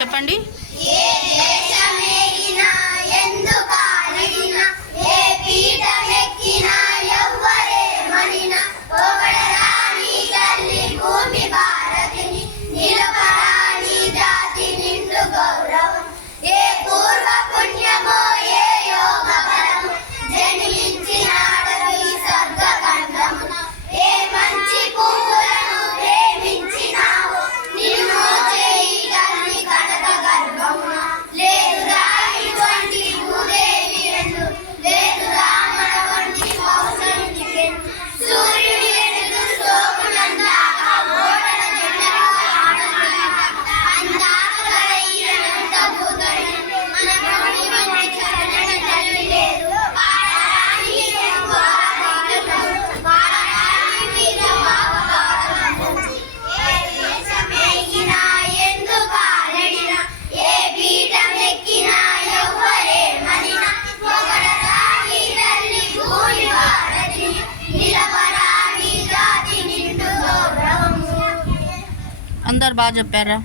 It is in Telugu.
చెప్పండి. ఏ దేశమేగినా అందరు బాగా చెప్పారా?